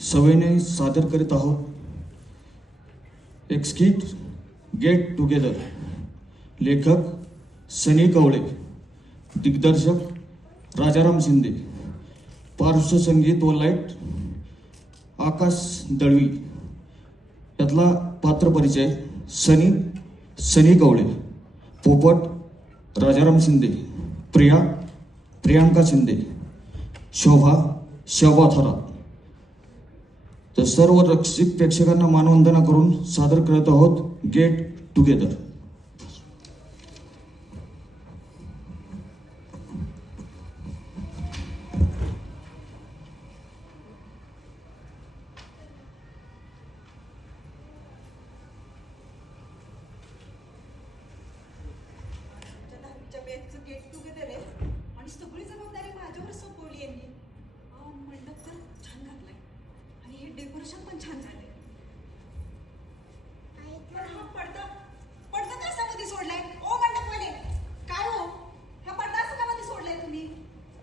सवयीने सादर करीत आहोत एक स्किट गेट टुगेदर. लेखक सनी कवळे, दिग्दर्शक राजाराम शिंदे, पार्श्वसंगीत व लाईट आकाश दळवी. यातला पात्र परिचय सनी कवळे, पोपट राजाराम शिंदे, प्रियांका शिंदे, शोभा थोरात. तर सर्व रसिक प्रेक्षकांना मानवंदना करून सादर करत आहोत गेट टुगेदर. गेट टुगेदर आहे आणि सगळी जबाबदारी माझ्यावर सोपवली यांनी. मंडप तर छान घातलाय आणि हे डेकोरेशन पण छान झालंय. पण हा पडदा कशामध्ये सोडलाय ओ मंडपवाले? काय हो, हा पडदा असं का मध्ये सोडलाय तुम्ही?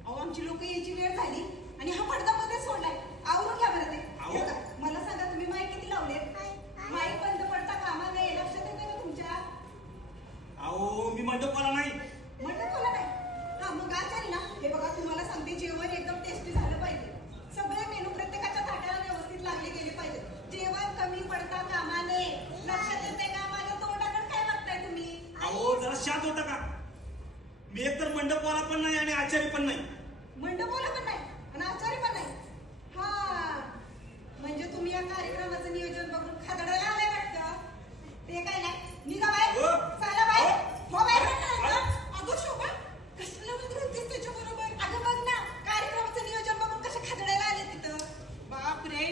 अहो आमची लोक यायची वेळ झाली आणि हा पडदा मध्ये सोडलाय. आवरून घ्या बरं ते. मला सांगा तुम्ही माईक किती लावले? माईक बंद पडता कामा नाही, लक्षात येते का तुमच्या? अहो मी मंडपवाला नाही. मंडपवाला नाही? हा मग आचारी ना. हे बघा तुम्हाला सांगते, जेवण एकदम टेस्टी झालं पाहिजे. सगळे मेनू प्रत्येकाच्या ताटाला व्यवस्थित लागले गेले पाहिजे. जेवण कमी पडता कामा नये. लक्षात येते का? माझ्या तोंडाकडे काय बघताय तुम्ही? अहो जरा शांत होता का? मी एकतर मंडपवाला पण नाही आणि आचारी पण नाही. मंडपवाला पण नाही आणि आचारी पण नाही? हा म्हणजे तुम्ही या कार्यक्रमाचं नियोजन बघून खादडायला आलाय वाटतं. ते काय नाही. निघा बाहेर, चला बाहेर, हो बाहेर. अगं शोभा, कशाला म्हणतेस त्याच्या बरोबर? अगं बघ ना, कार्यक्रमाचं नियोजन बघून कशा खादडायला आले तिथं. बापरे,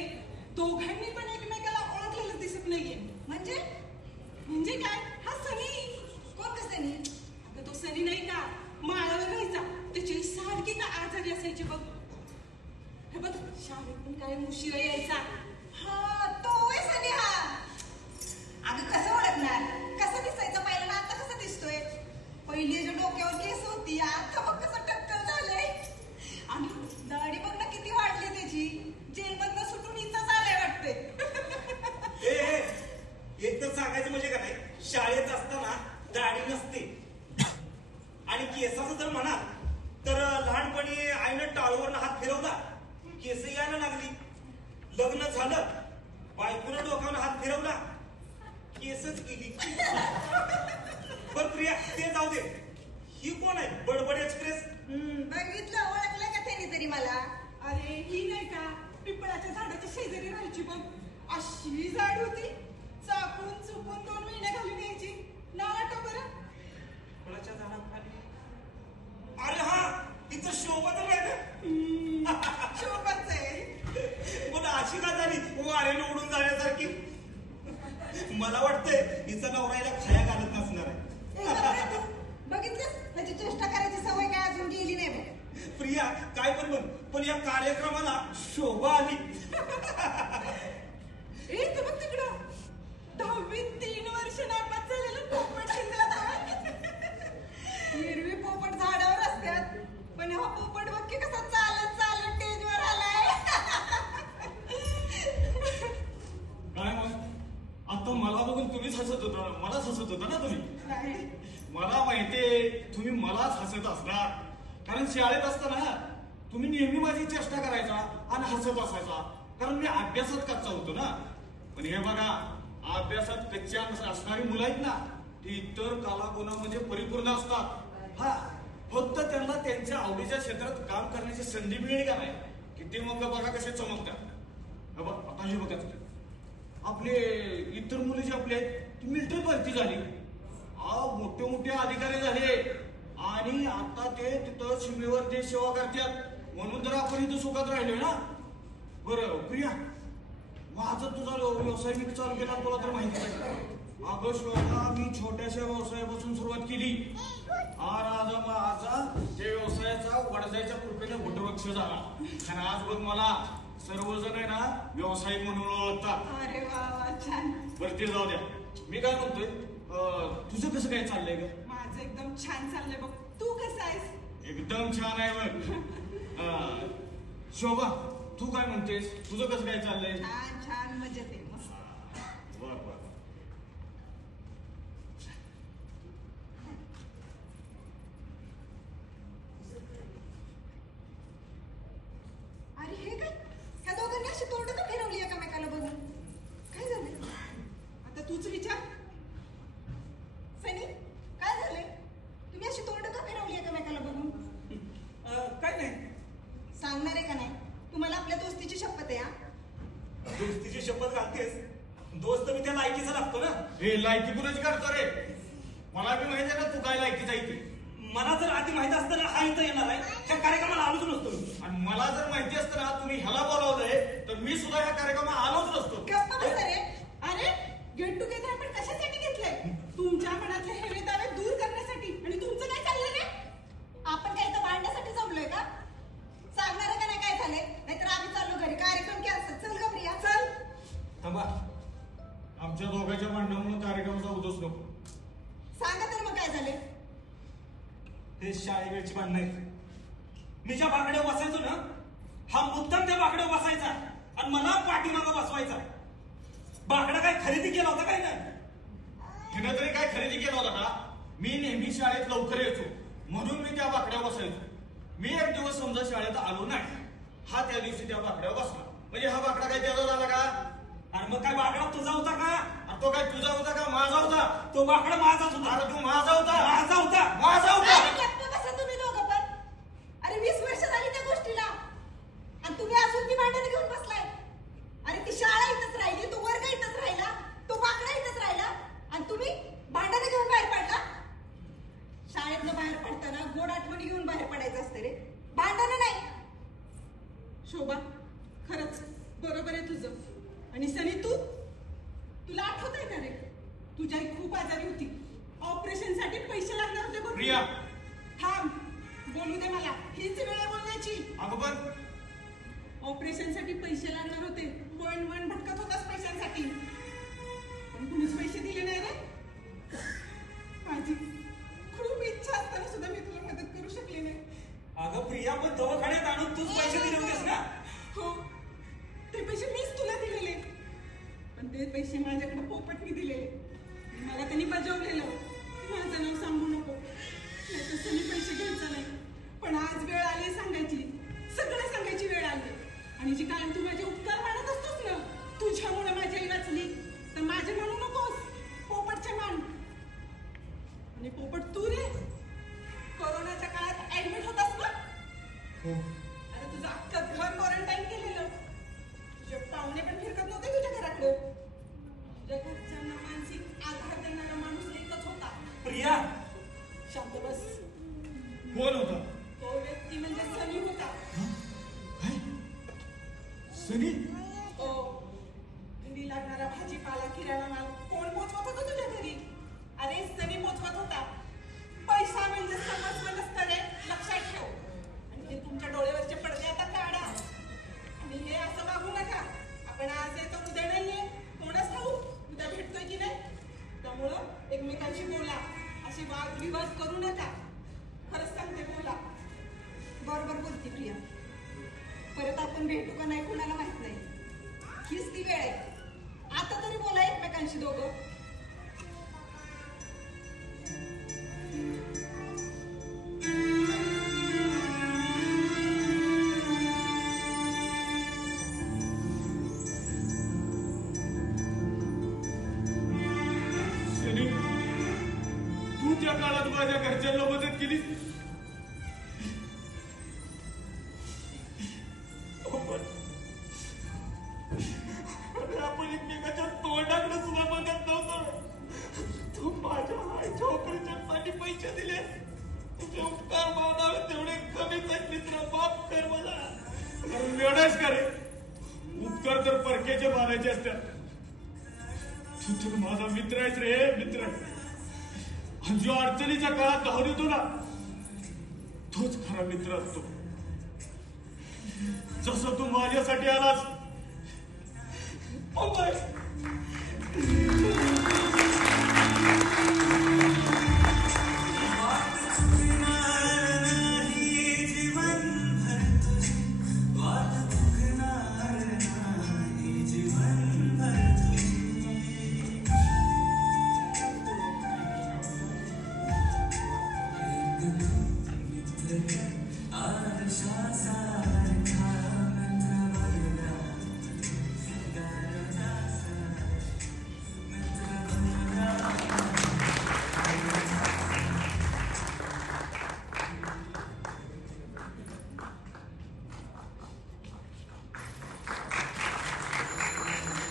दोघांनी पण एकमेकाला ओळखलेलं दिसत नाहीये. म्हणजे काय? हा सनी. कोण का सनी? अगं तो सनी नाही का, माळावर राहायचा, त्याची सारखी का आजारी असायची बघ. हे बघ शाळेत पण काय उशिरा यायचा. हा तो होय सनी. हा अगं कसं ओळखणार? कसं दिसायचं पहिला, आता कसं दिसतोय? पहिली जो डोक्यावर केस होती, आता बघ कसं टक्कल झालंय. आणि दाढी बघ ना किती वाढली त्याची. जेलमधनं सुटून इथंच आलंय वाटते. एक तर सांगायचं म्हणजे का नाही, शाळेत असताना दाढी नसते आणि केसाचं जर म्हणाल तर लहानपणी आईनं टाळूवरनं हात फिरवला, केस यायला लागली. लग्न झालं, बायकोनं डोक्यावर हात फिरवला, केसच गेली. पण प्रिया ते जाऊ दे, ही कोण आहे बडबड एक्सप्रेस? बघितलं, ओळखलं का त्याने तरी मला? अरे ही नाही का पिंपळाच्या झाडाच्या शेजारी राहायची बघ. अशी झाड होती, चाकून चुकून 2 महिने घालून यायची. नाव आठव बरं? पिंपळाच्या झाडाखाली. अरे हा, तिथं शोभा तर आहे ना. शोभाच आहे. पण अशी का झाली वाऱ्याने उडून जाण्यासारखी? मला वाटतंय हिचा नवरायला खाया घालत नसणार आहे. बघितलंस, त्याची चेष्टा करायची सवय काय अजून गेली नाही बघ. प्रिया काय पण या कार्यक्रमाला शोभा आली. ते बघ तिकडं 10वीत 3 वर्ष नापास झालेलं पोपट शिंदे. हिरवी पोपट झाडावर असतात, पण हा पोपट बघ की कसा चालत स्टेजवर आलाय. काय मग आता मला बघून तुम्हीच हसत होता, मलाच हसत होता ना तुम्ही? मला माहितीये तुम्ही मलाच हसत असणार, कारण शाळेत असताना तुम्ही नेहमी माझी चेष्टा करायचा आणि हसत असायचा, कारण मी अभ्यासात कच्चा होतो ना. पण हे बघा, अभ्यासात कच्च्या असणारी मुलं आहेत ना, ती इतर कलागुणामध्ये परिपूर्ण असतात. हा फक्त त्यांना त्यांच्या आवडीच्या क्षेत्रात काम करण्याची संधी मिळेल का नाही, किती मग बघा कसे चमकतात. आता हे बघा, आपले इतर मुले जे आपले आहेत ती मिलिटरी भरती झाली, मोठे अधिकारी झाले आणि आता ते तिथं सीमेवर देश सेवा करतात. म्हणून तर आपण इथं सुखात राहिलोय ना. बरं प्रिया, माझा तुझा व्यवसाय मी चालू केला तुला तर माहिती आहे. अगं शोभा, मी छोट्याशा व्यवसायापासून सुरुवात केली आणि आज माझा त्या व्यवसायाचा वडजायच्या कृपेने वटवृक्ष झाला. आणि आज बघ मला सर्वजण आहे ना व्यावसायिक म्हणून ओळखतात. अरे वा, छान. बरं ते जाऊ द्या, मी काय म्हणतोय, तुझं कसं काय चाललंय ग? माझं एकदम छान चाललंय बघ. तू कसं आहेस? एकदम छान आहे बघ. शोभा, तू काय म्हणतेस? तुझं कसं काय चाललंय? छान छान मजेत आहे मस्त. बर बर. अरे हे काय, ह्या दोघांनी अशी तोंड का फिरवली एकामेकाला बघून? काय झालं? आता तूच विचार. सनी, काय झालंय? तुम्ही अशी तोंड का फिरवली एकामेकाला बघून? काय नाही. सांगणार आहे का नाही? तुम्हाला आपल्या दोस्तीची शपथ आहे हा? दोस्तीची शपथ घालतेस. दोस्त मी त्या लायकीचा लागतो ना. हे लायकी कुणाची करतो रे? मला बी माहिती आहे ना तू काय लायकी जायची. मला जर आधी माहिती असतं ना हा इथं येणार आहे त्या कार्यक्रमाला आलोच नसतो मी. आणि मला जर माहिती असतं ना तुम्ही ह्याला बोलावलंय तर मी सुद्धा ह्या कार्यक्रमात आलोच नसतो. गप्प बसा रे. अरे गेट टुगेदर आपण कशासाठी घेतलंय? तुमच्या मनातले हेवे दावे दूर करण्यासाठी. आणि तुमचं काय चाललंय रे? आपण काय इथं भांडण्यासाठी जमलोय का? सांगणार आहे का नाही काय झालंय? नाहीतर आम्ही चाललो घरी. कार्यक्रम काय असतात? चल ग प्रिया चल. थांबा. आमच्या दोघांच्या भांडणामुळे कार्यक्रम जाऊच नको. सांगा तर मग काय झालंय? हे शाळेवेळची भांडणं आहेत. मी ज्या बाकड्यावर बसायचो ना हा मुद्दाम त्या बाकड्यावर बसायचा आणि मला पाठीमागं बसवायचा. बाकडा काय खरेदी केला होता काय नाही? तिनं तरी काय खरेदी केला होता का? मी नेहमी शाळेत लवकर यायचो म्हणून मी त्या बाकड्यावर बसायचो. मी एक दिवस समजा शाळेत आलो नाही, हा त्या दिवशी त्या बाकड्यावर बसला म्हणजे हा बाकडा काय त्याचा झाला का? आणि मग काय बाकडा तुझा होता का? आणि तो काय तुझा होता का माझा होता? तो बाकडा माझाच होता. अरे तू माझा होता. माझा होता. माझा होता. अरे गप्प बसा तुम्ही दोघं पण. अरे 20 वर्ष झाली त्या गोष्टीला आणि तुम्ही अजून ती भांडणं घेऊन बसलाय. अरे ती शाळा इथंच राहिली, तो वर्ग इथंच राहिला, तो बाकडा इथंच राहिला आणि तुम्ही भांडणं घेऊन बाहेर पडला. शाळेतनं बाहेर पडताना गोड आठवणी घेऊन बाहेर पडायचं असतं रे, भांडणं नाही. शोभा, खरंच बरोबर आहे तुझं. आणि सनी तुला आठवत आहे का रे? तुझी आई खूप आजारी होती. ऑपरेशनसाठी पैसे लागणार होते बघ. प्रिया थांब, बोलू दे मला. हीच वेळ आहे बोलण्याची. अगं पण ऑपरेशनसाठी पैसे लागणार होते. वन भटकत होतास पैशांसाठी, पण कुणीच पैसे दिले नाही रे. माझी खूप इच्छा असताना सुद्धा मी तुला मदत करू शकले नाही. अगं प्रिया पण दवाखान्यात आणून तूच पैसे दिले होतेस ना? हो, ते पैसे मीच तुला दिलेले, पण ते पैसे माझ्याकडे पोपटनी दिलेले. मला त्यांनी बजावलेलं माझं नाव सांगू नको, नाहीतर सनी पैसे घ्यायचं नाही. पण आज वेळ आली सांगायची, सगळं सांगायची वेळ आली. आणि जी कायम तू माझे उपकार मानत असतोस ना, तुझ्यामुळे माझी आई वाचली, तर माझे म्हणू नकोस, पोपटचे मान. आणि पोपट तू रे, कोरोनाच्या काळात ऍडमिट होतास ना? हो. अरे तुझं अख्खं घर क्वारंटाईन केलेलं. तुझे पाहुणे पण फिरकत नव्हते तुझ्या घराकडे. तुझ्या घरच्यांना मानसिक आधार देणारा माणूस एकच होता. प्रिया शांत बस. कोण होता? तो व्यक्ती म्हणजे सनी होता. काय? सनी? हो, घरी लागणारा भाजीपाला, किराणा माल कोण पोचवत होतं तुझ्या घरी? अरे सनी पोचवत होता. पैसा म्हणजे समज नसतं रे, लक्षात ठेव. आणि हे तुमच्या डोळ्यावरचे पडदे आता काढा. आणि हे असं वागू नका. आपण आज येतो उद्या नाहीये, कोणाच ठाऊक उद्या भेटतोय की नाही. त्यामुळं एकमेकांशी बोला, असे वादविवाद करू नका. खरंच सांगते, बोला. बरोबर बोलती प्रिया. परत आपण भेटू का नाही कोणाला माहित नाही. हीच ती वेळ आहे. आता तरी बोला एकमेकांशी दोघं. सनी, तू त्या काळात माझ्या घरच्यांना मदत केली. आपण एकमेकाच्या तोंडाकडे सुद्धा बघत नव्हतो. तू माझ्या आईच्या ऑपरेशनसाठी पैसे दिले. तुझे उपकार मानावे तेवढे कमीच आहेत मित्र. माफ कर मला. वेळच करे. उपकार तर परकेचे मानायचे असतात. तू तर माझा मित्र आहेस रे, मित्र. आणि जो अडचणीच्या काळात धावून येतो ना, तोच खरा मित्र असतो. जसं तू माझ्यासाठी आलास.